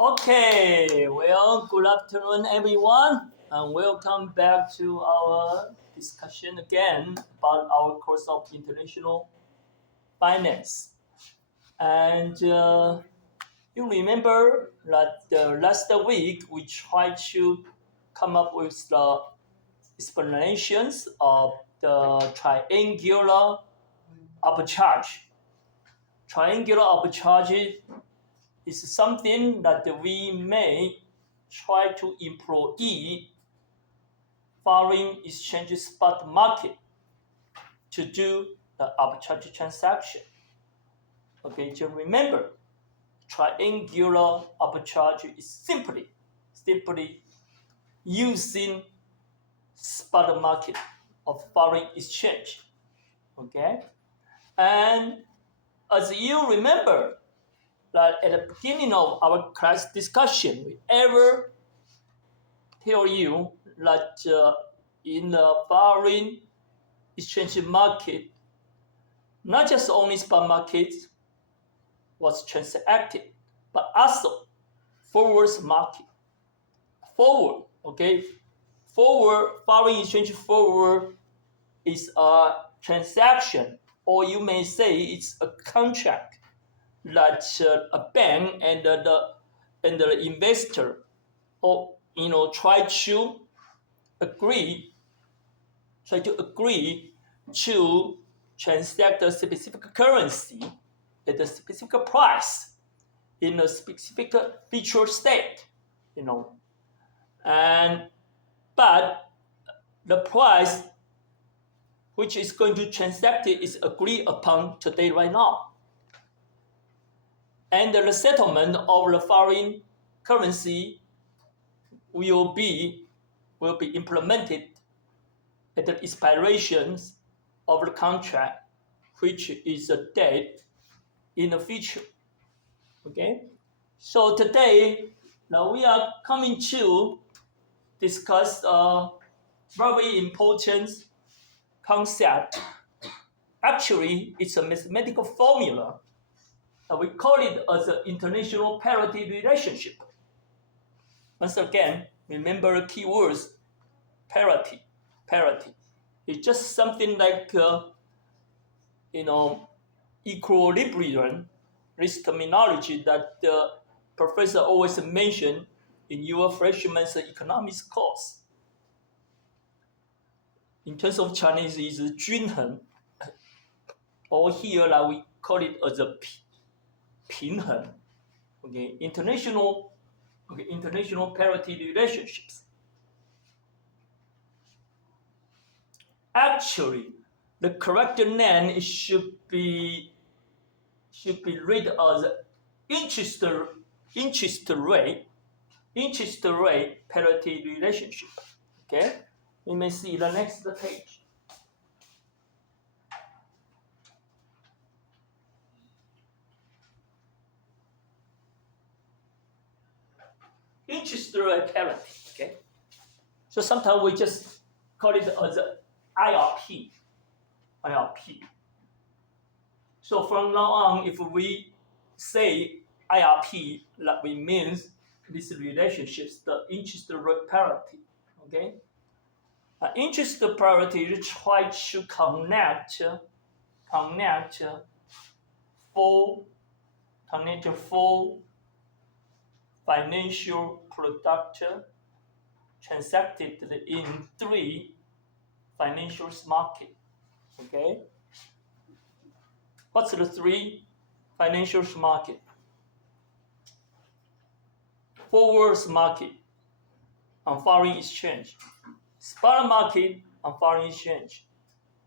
Okay, well, good afternoon, everyone, and welcome back to our discussion again about our course of international finance. And you remember that last week we tried to come up with the explanations of the triangular upcharge. Triangular upcharge is something that we may try to employ foreign exchange spot market to do the arbitrage transaction. Okay, just remember, triangular arbitrage is simply using spot market of foreign exchange. Okay, and as you remember, that at the beginning of our class discussion, we ever tell you that in the foreign exchange market, not just only spot market was transacted, but also forwards market. Forward, okay? Forward, foreign exchange forward is a transaction, or you may say it's a contract that a bank and the investor or try to agree to transact a specific currency at a specific price in a specific future state, but the price which is going to transact it is agreed upon today right now, and the settlement of the foreign currency will be implemented at the expiration of the contract, which is a date in the future. Okay, so today now we are coming to discuss a very important concept. Actually, it's a mathematical formula. We call it as an international parity relationship. Once again, remember the keywords: parity. It's just something like equilibrium. This terminology that the professor always mentioned in your freshman's economics course. In terms of Chinese, is 均衡, or here we call it as a 平衡. Okay, international parity relationships. Actually, the correct name should be read as interest rate parity relationship. Okay, we may see the next page. Interest rate parity. Okay, so sometimes we just call it as IRP. So from now on, if we say IRP, that means this relationships, the interest rate parity. Okay, interest parity is try to connect four financial product transacted in three financial market. Okay, what's the three financial market? Forwards market on foreign exchange, spot market on foreign exchange,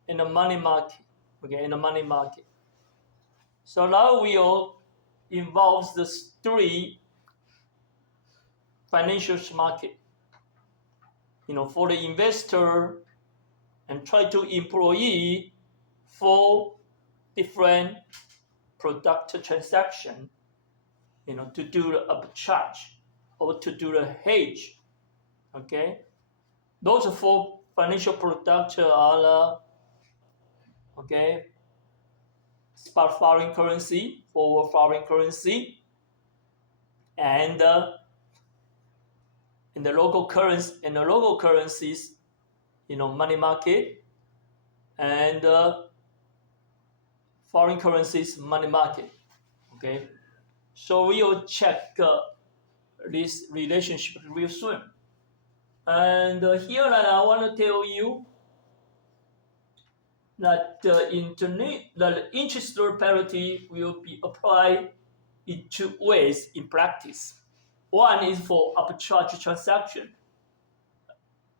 and the money market. Okay, in the money market. So now we all involves the three financial market. For the investor, and try to employ 4 different product transaction, to do the upcharge or to do the hedge. Okay, those 4 financial products are spot foreign currency, forward foreign currency, and in the local currencies, money market, and foreign currencies money market. Okay, so we will check this relationship real soon. And here I want to tell you that the interest rate parity will be applied in two ways in practice. One is for arbitrage transaction.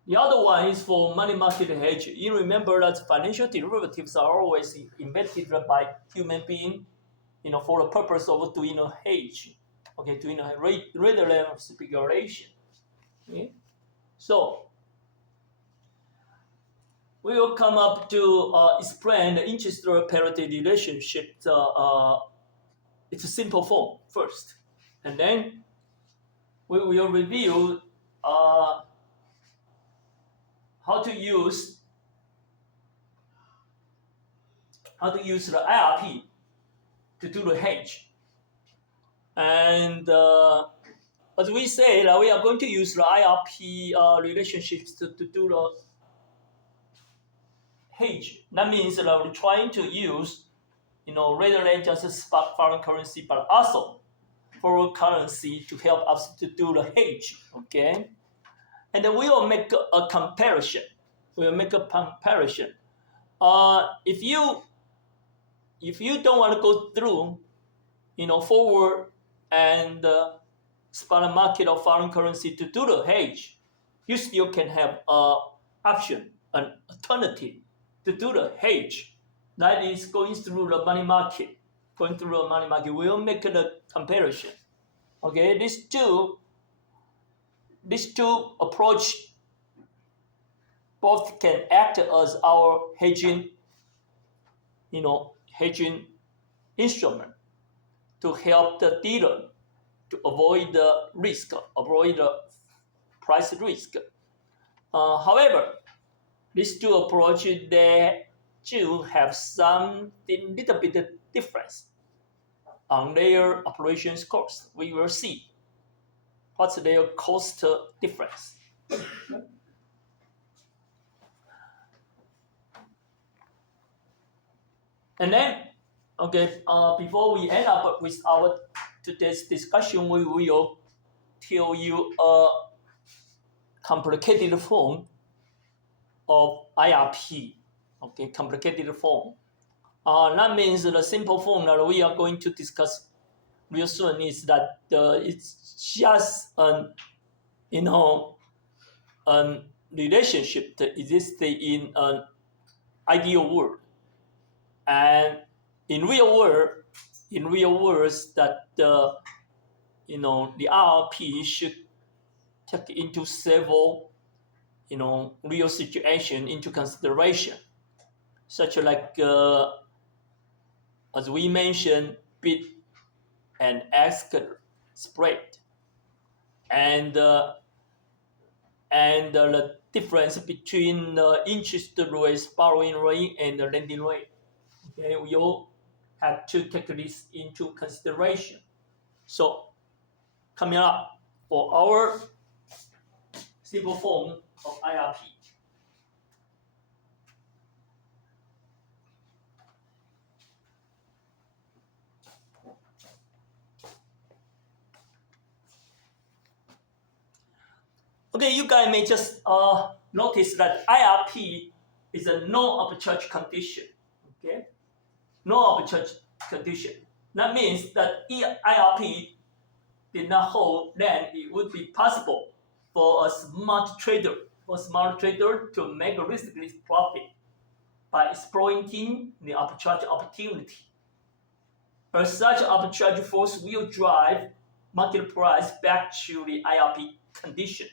The other one is for money market hedge. You remember that financial derivatives are always invented by human beings, for the purpose of doing a hedge, okay, doing a rate level speculation. Okay? So we will come up to explain the interest rate parity relationship. It's a simple form first, and then we will review how to use the IRP to do the hedge. And as we say, we are going to use the IRP relationships to do the hedge. That means that we're trying to use, rather than just spot foreign currency, but also foreign currency to help us to do the hedge. Okay, and then we will make a comparison. If you don't want to go through, forward and spot market of foreign currency to do the hedge, you still can have an option, an alternative to do the hedge. That is going through the money market. We will make the comparison. Okay, these two approach both can act as our hedging instrument to help the dealer to avoid the price risk. However, these two approaches, they do have some little bit of difference on their operations cost. We will see what's their cost difference. And then, okay, before we end up with our today's discussion, we will tell you a complicated form of IRP. Okay, complicated form. That means the simple form that we are going to discuss real soon is that it's just an relationship that exists in an ideal world. And in real worlds, that the IRP should take into several real situation into consideration, such like as we mentioned, bid and ask spread, and the difference between the interest rate, borrowing rate, and the lending rate. Okay, we all have to take this into consideration. So, coming up for our simple form of IRP. Okay, you guys may just notice that IRP is a no arbitrage condition. Okay, no arbitrage condition. That means that IRP did not hold, then it would be possible for a smart trader to make a risk-less profit by exploiting the arbitrage opportunity. As such, arbitrage force will drive market price back to the IRP condition.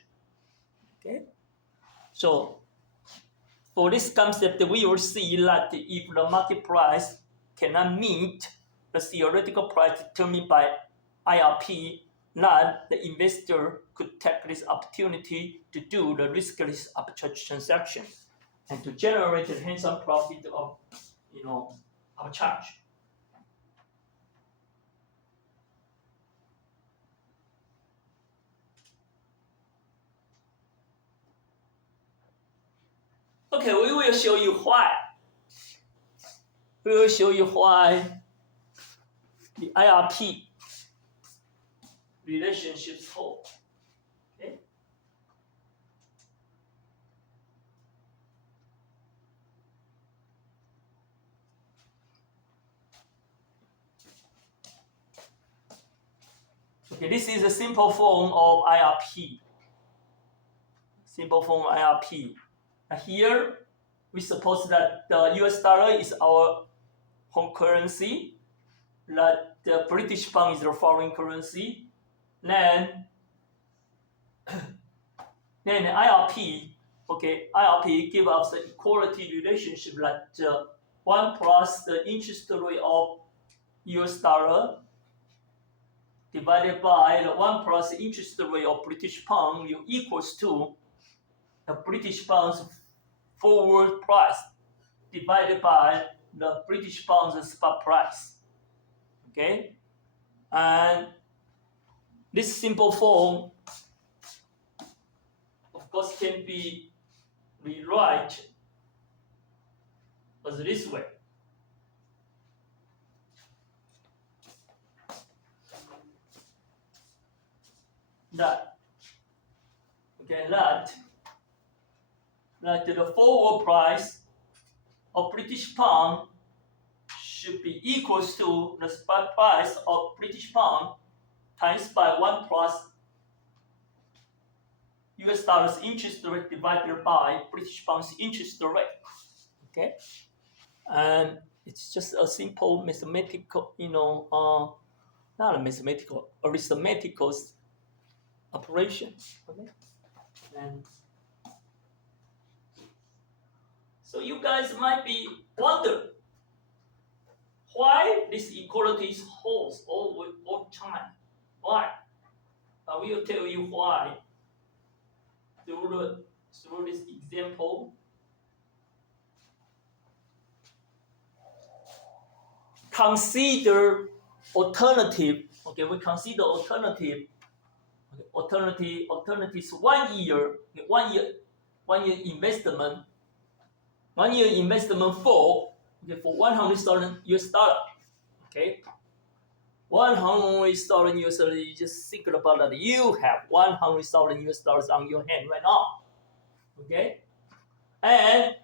Okay, so for this concept, we will see that if the market price cannot meet the theoretical price determined by IRP, that the investor could take this opportunity to do the riskless arbitrage transaction and to generate a handsome profit of arbitrage. Okay, we will show you why. We will show you why the IRP relationships hold. Okay. Okay, this is a simple form of IRP. Simple form of IRP. Here, we suppose that the US dollar is our home currency, that the British pound is the foreign currency. Then IRP, okay, IRP gives us the equality relationship that 1 plus the interest rate of US dollar divided by the 1 plus the interest rate of British pound equals to the British pound's forward price divided by the British pound's spot price. Okay, and this simple form, of course, can be rewrite as this way. That the forward price of British pound should be equals to the spot price of British pound times by 1 plus US dollar's interest rate divided by British pound's interest rate. Okay, and it's just a simple mathematical, not a mathematical, arithmetical operation. Okay, and so you guys might be wondering why this equality holds all time. Why? I will tell you why through this example. Consider alternative. Okay, we consider alternative. Okay, alternatives 1 year. Okay, 1 year investment. 1 year investment for 100,000 US dollar. Okay, 100,000 US dollar. You just think about that. You have 100,000 US dollars on your hand right now. Okay, and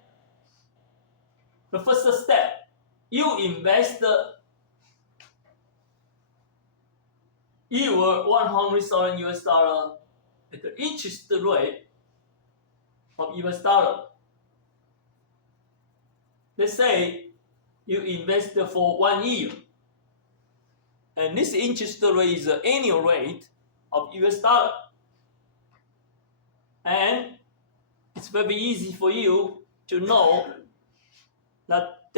the first step, you invest your 100,000 US dollar at the interest rate of US dollar. Let's say you invest for 1 year, and this interest rate is the annual rate of US dollar. And it's very easy for you to know that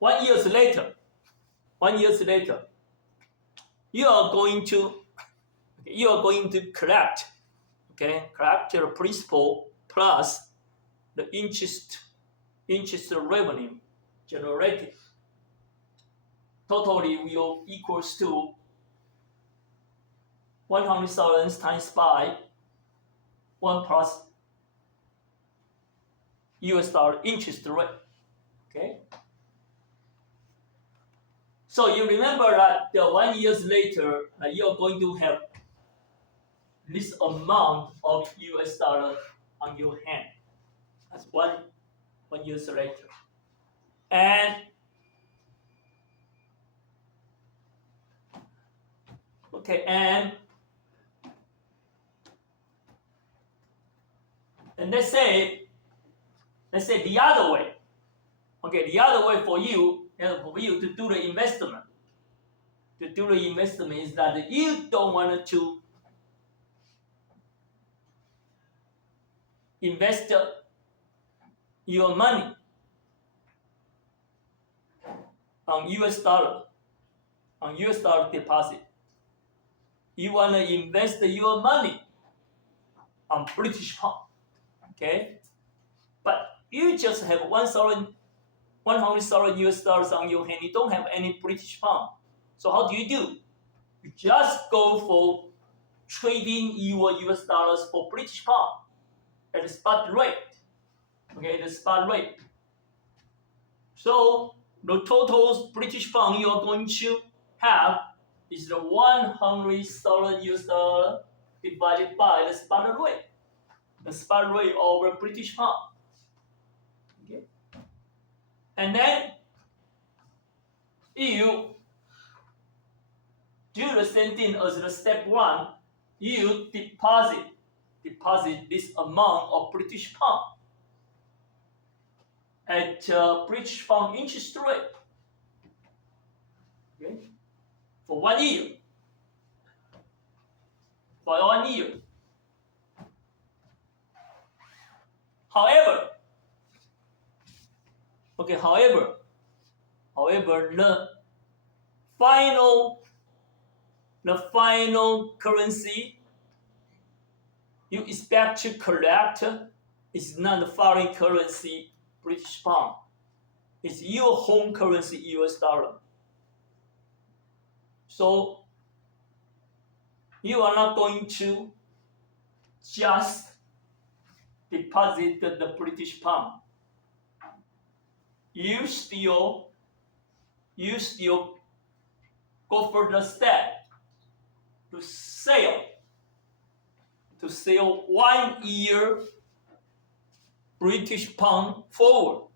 1 year later, you are going to collect the principal plus the interest revenue generated. Totally will equals to 100,000 times by 1 plus US dollar interest rate. Okay. So you remember that 1 year later, you are going to have this amount of US dollar on your hand. That's 1 year later. And okay, and let's say the other way. Okay, the other way for you to do the investment. To do the investment is that you don't want to invest your money on US dollar deposit. You want to invest your money on British pound. Okay, but you just have 100,000 US dollars on your hand. You don't have any British pound. So how do? You just go for trading your US dollars for British pound at the spot rate. Okay, the spot rate. So the total British pound you are going to have is the 100,000 US dollar divided by the spot rate. The spot rate over British pound. Okay. And then you do the same thing as the step 1. You deposit this amount of British pound at British pound interest rate. Okay. For 1 year. For 1 year. However, the final currency you expect to collect is not the foreign currency British pound. It's your home currency US dollar. So you are not going to just deposit the British pound. You still go further step to sell 1 year British pound forward.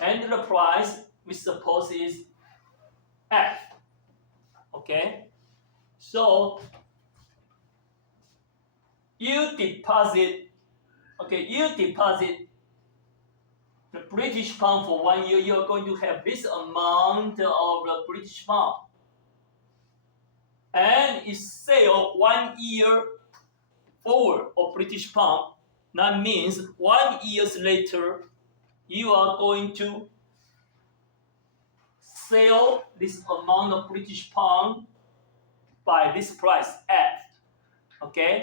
And the price we suppose is F. Okay? So you deposit the British pound for 1 year, you're going to have this amount of the British pound. And you sell 1 year forward of British pound. That means 1 year later, you are going to sell this amount of British pound by this price F. Okay?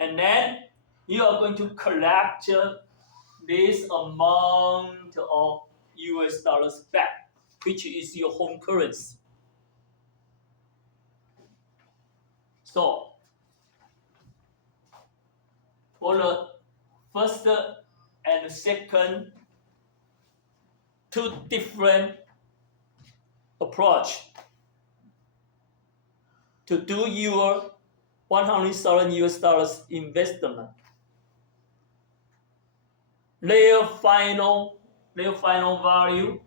And then you are going to collect this amount of US dollars back, which is your home currency. So, for the first and second, two different approach to do your 100,000 US dollars investment. Their final value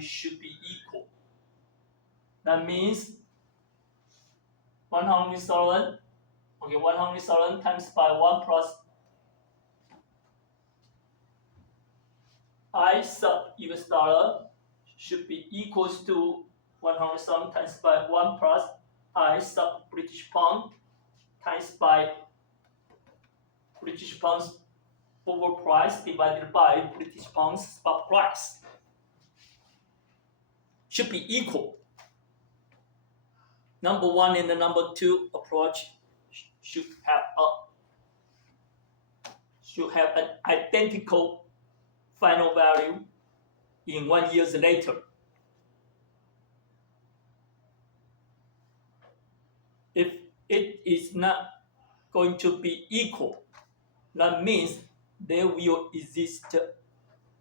should be equal. That means 100,000 times by 1 plus I sub US dollar should be equals to 100,000 times by 1 plus I sub British pound times by British pound's forward price divided by British pound's spot price. Should be equal. Number 1 and the number 2 approach should have an identical final value in 1 year later. If it is not going to be equal, that means there will exist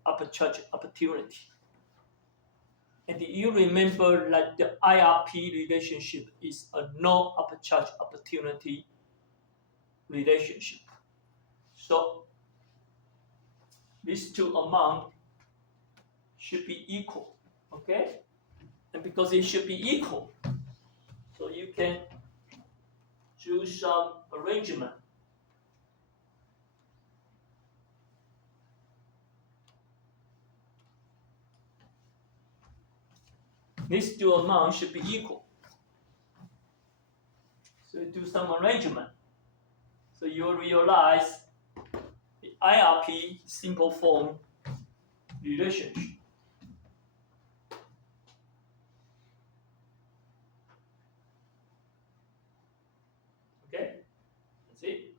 arbitrage opportunity. And you remember that the IRP relationship is a no arbitrage opportunity relationship. So these two amounts should be equal, okay? And because it should be equal, so you can choose some arrangement. These two amounts should be equal. So you do some arrangement. So you will realize the IRP simple form relationship. Okay? That's it.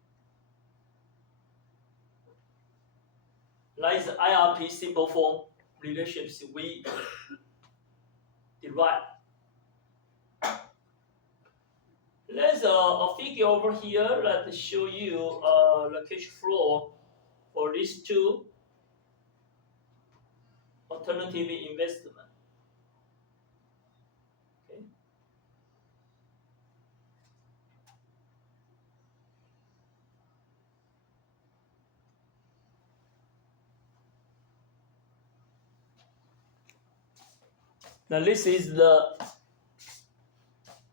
Like the IRP simple form relationships we derive. There's a figure over here that show you the cash flow for these two alternative investment. Okay. Now this is the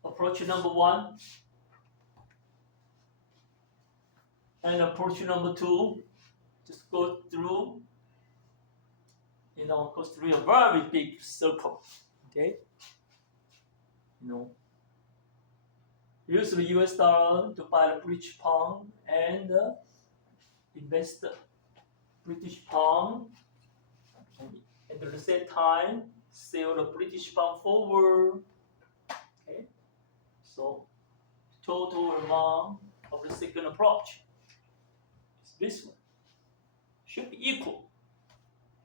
approach number 1 and approach number 2. Just go through, goes through a very big circle. Okay. Use the US dollar to buy the British pound and invest the British pound, and at the same time sell the British pound forward. Okay, so total amount of the second approach is this one. Should be equal.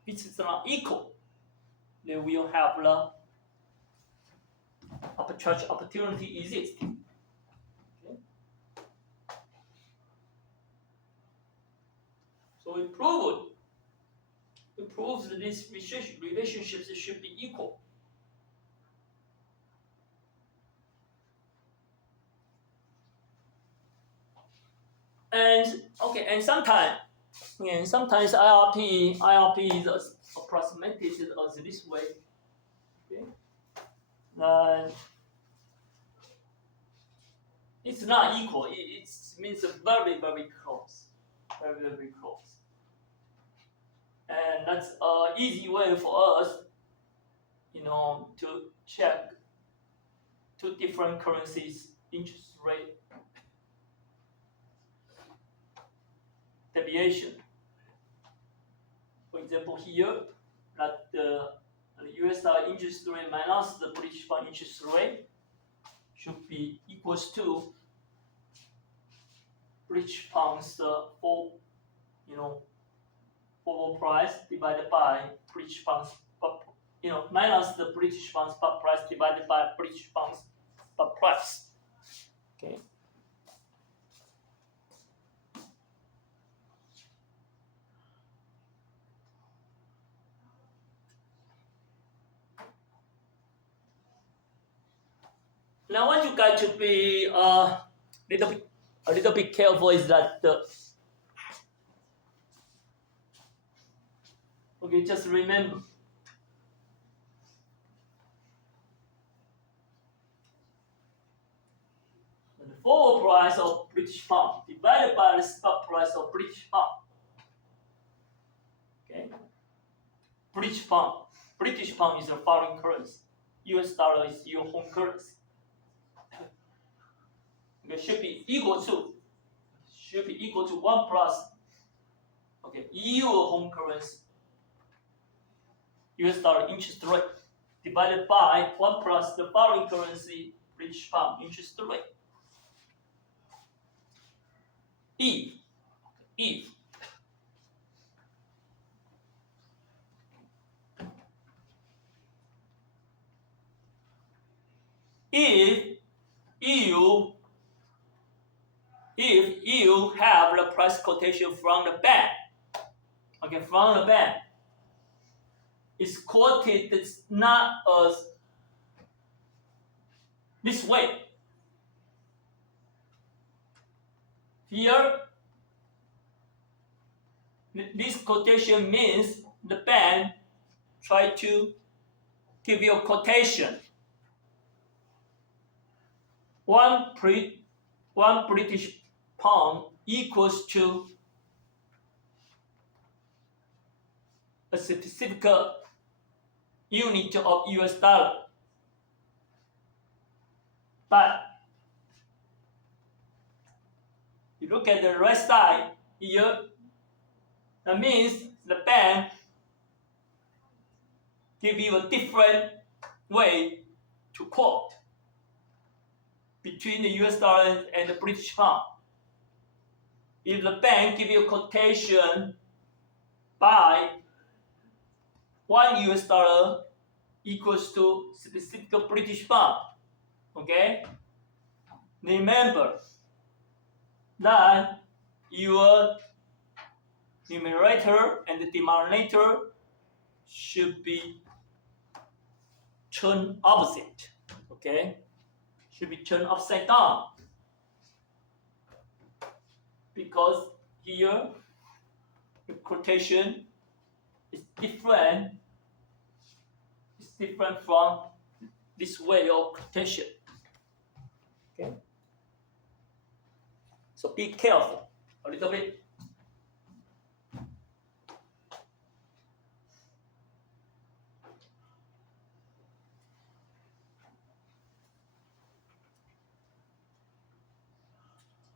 If it's not equal, then we'll have the arbitrage opportunity exist. Okay. So it proves that these relationships should be equal. And okay, and sometimes IRP is approximated as this way. Okay, it's not equal. It means very, very close, very, very close. And that's an easy way for us, to check two different currencies interest rate deviation. For example, here that the US dollar interest rate minus the British pound interest rate should be equals to British pounds forward price divided by British pounds, minus the British pounds spot price divided by British pounds spot price. Okay. Now, what you got to be a little bit careful is that okay, just remember the forward price of British pound divided by the spot price of British pound. Okay, British pound is a foreign currency. US dollar is your home currency. It should be equal to 1 plus EU home currency US dollar interest rate divided by 1 plus the foreign currency British pound interest rate. If you have the price quotation from the bank, it's quoted not as this way. Here, this quotation means the bank try to give you a quotation. One British pound equals to a specific unit of US dollar. But you look at the right side here, that means the bank give you a different way to quote between the US dollar and the British pound. If the bank give you a quotation by 1 US dollar equals to specific British pound, okay? remember that your numerator and the denominator should be turned opposite, okay? Should be turned upside down, because here the quotation is different. It's different from this way of quotation. Okay. So be careful a little bit.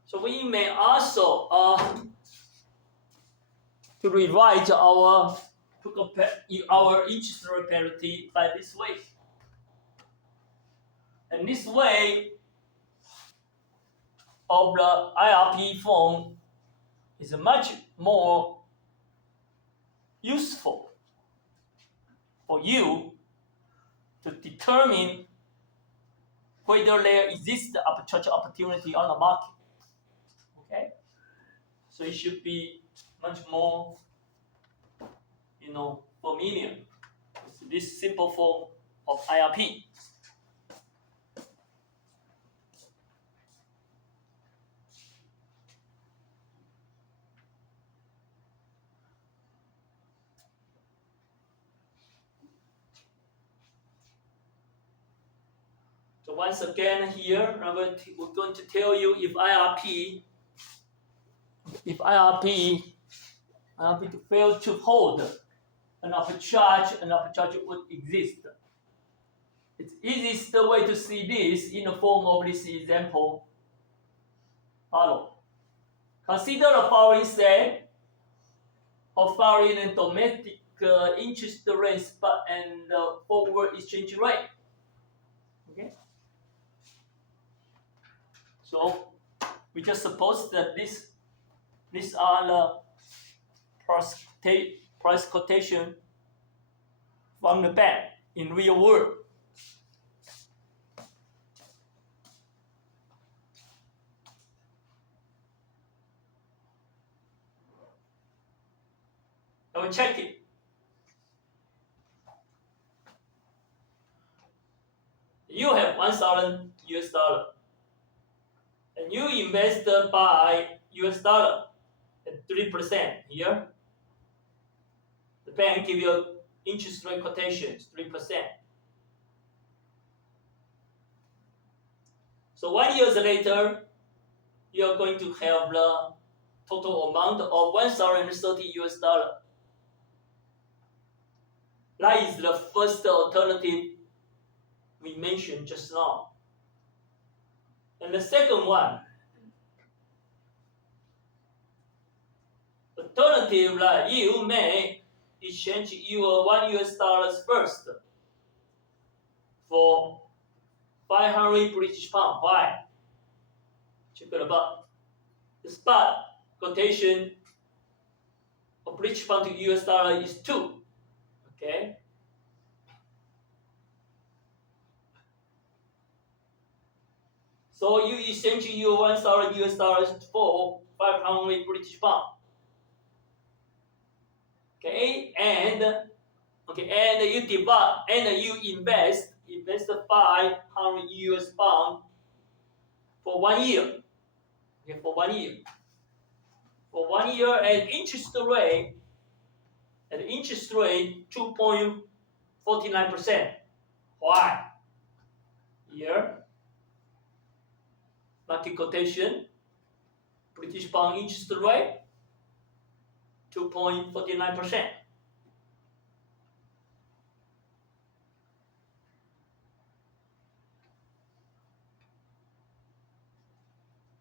So we may also to rewrite our interest rate parity by this way. And this way of the IRP form is much more useful for you to determine whether there exists such opportunity on the market. Okay, so it should be much more, familiar with this simple form of IRP. So once again here, we're going to tell you if IRP fails to hold an arbitrage would exist. It's easiest way to see this in the form of this example. Follow. Consider the following set of foreign and domestic interest rates and forward exchange rate. Okay. So we just suppose that these are the price quotation from the bank in real world. I will check it. You have 1,000 US dollar, and you invest by US dollar at 3% here. The bank give you interest rate quotations 3%. So 1 year later, you are going to have the total amount of 1,030 US dollar. That is the first alternative we mentioned just now. And the second one, alternative that you may exchange your 1 US dollars first for 500 British pound. Why? Check it about. The spot quotation of British pound to US dollar is 2. Okay. So you exchange your 1,000 US dollars for 500 British pound. Okay, and you divide and you invest 500 US pound for 1 year. Okay, for 1 year. For 1 year at interest rate 2.49%. Why? Here, market quotation, British pound interest rate 2.49%.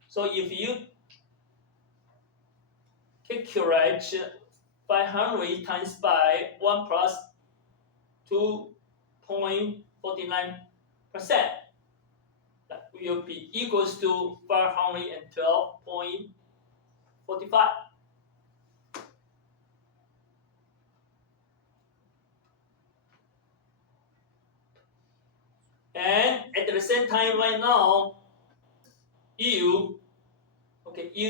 So if you calculate 500 times by 1 plus 2.49%, that will be equals to 512.45. And at the same time right now, you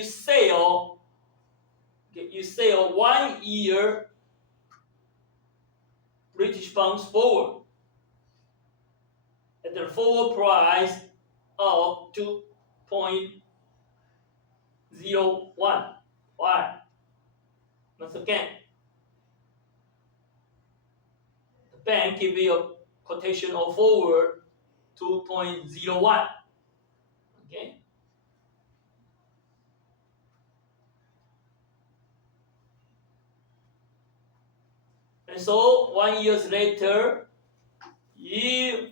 sell 1 year British pounds forward at the forward price of 2.01. Why? Once again, the bank give you a quotation of forward 2.01. Okay. And so 1 year later, you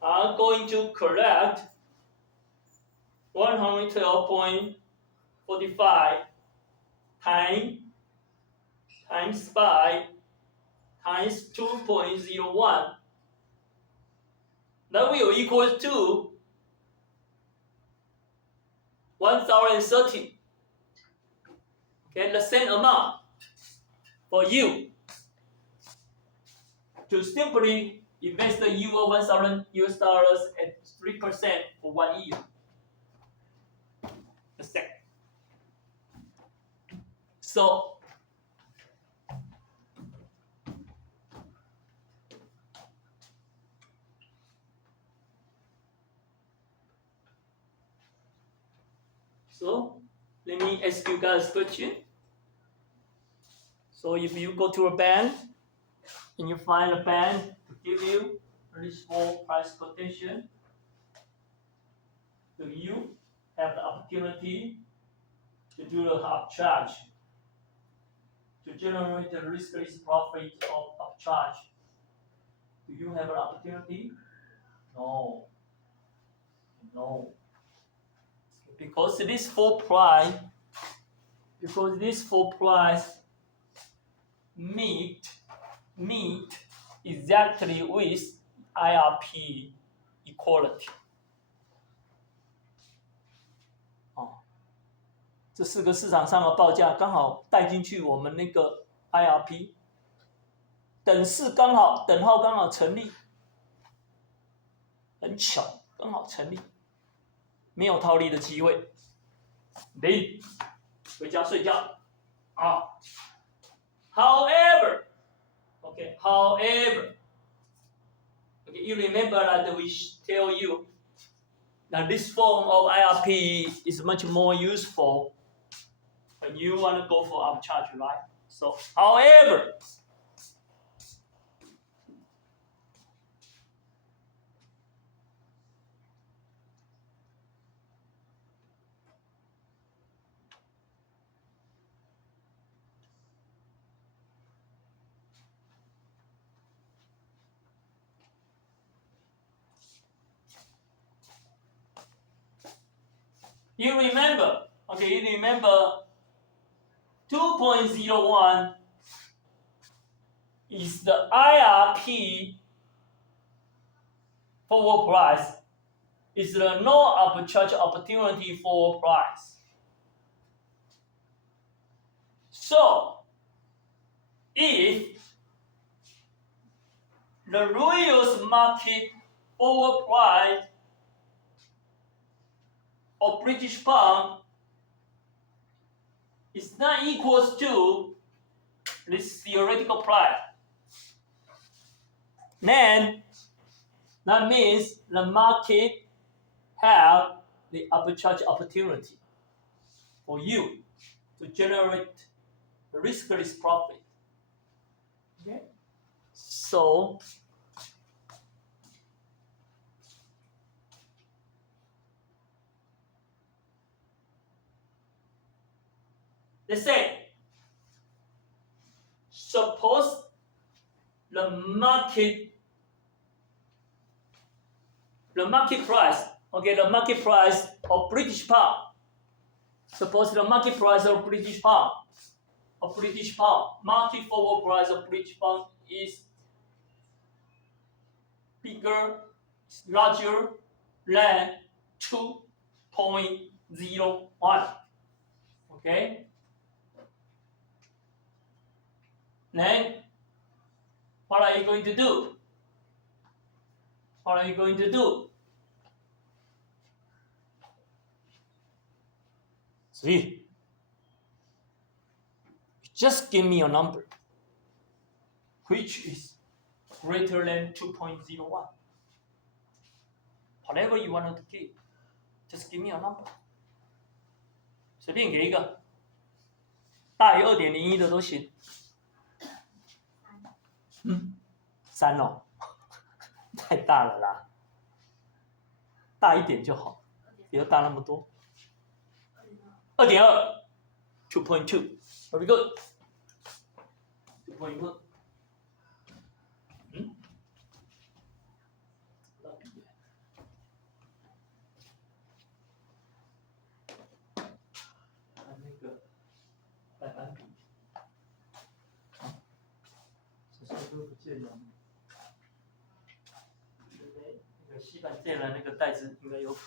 are going to collect 112.45 times by times 2.01. That will equal to 1,030. Okay, the same amount for you to simply invest the euro $1,000 at 3% for 1 year. The same. So let me ask you guys a question. So if you go to a bank and you find a bank to give you a small price quotation, do you have the opportunity to do the upcharge to generate the risk-less profit of upcharge? Do you have an opportunity? No. Because this full price meet exactly with IRP equality. 这4个市场上的报价刚好带进去我们那个 IRP， 等号刚好成立，很巧，刚好成立，没有套利的机会。零，回家睡觉啊。However, you remember that we tell you that this form of IRP is much more useful when you want to go for upcharge, right? So, however, you remember 2.01 is the IRP forward price, is the no upcharge opportunity forward price. So, if the real market forward price of British pound is not equals to this theoretical price, then that means the market have the upcharge opportunity for you to generate a riskless profit. Okay? So let's say, suppose the market price, the market price of British pound. Suppose the market price of British pound, market forward price of British pound is larger than 2.01. Okay? Then, what are you going to do? 3. Just give me a number which is greater than 2.01. Whatever you want to give, just give me a number. 随便给一个，大于2.01的都行。3哦，太大了啦，大一点就好，不要大那么多。2.2 2.2 very good 2.1那个白板笔，这些都不见了。那个吸板垫的那个袋子应该有笔。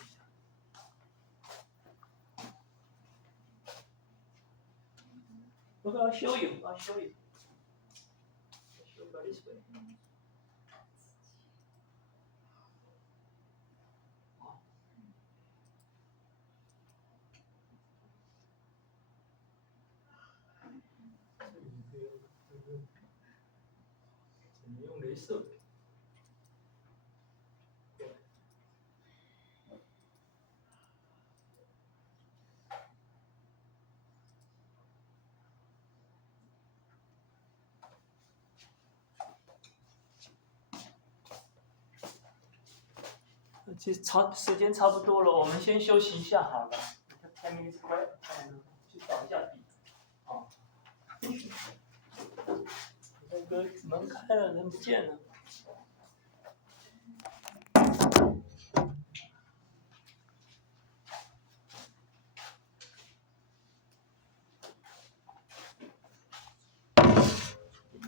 Okay, I'll show you. I'll show you. I'll show you this way. 怎么用雷射笔？其实时间差不多了，我们先休息一下好了。10 minutes break， 去找一下笔。哦，那个门开了，人不见了。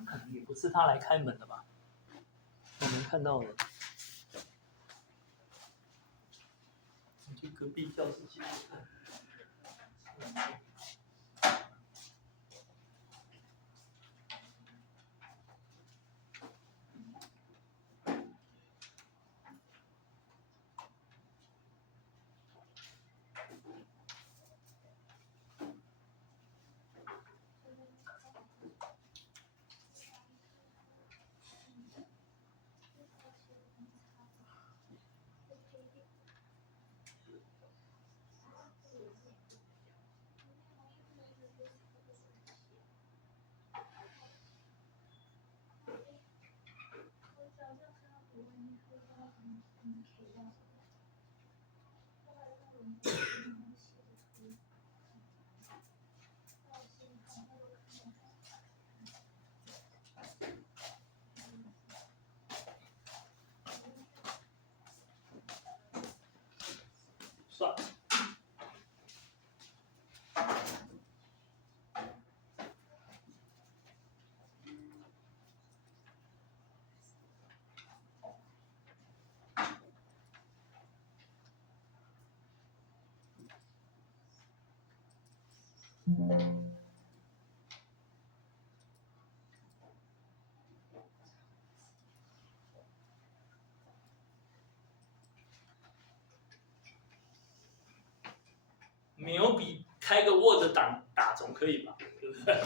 可能也不是他来开门的吧？我没看到人。去隔壁教室去看。算了。没有比开个 Word 档打总可以吧？对不对？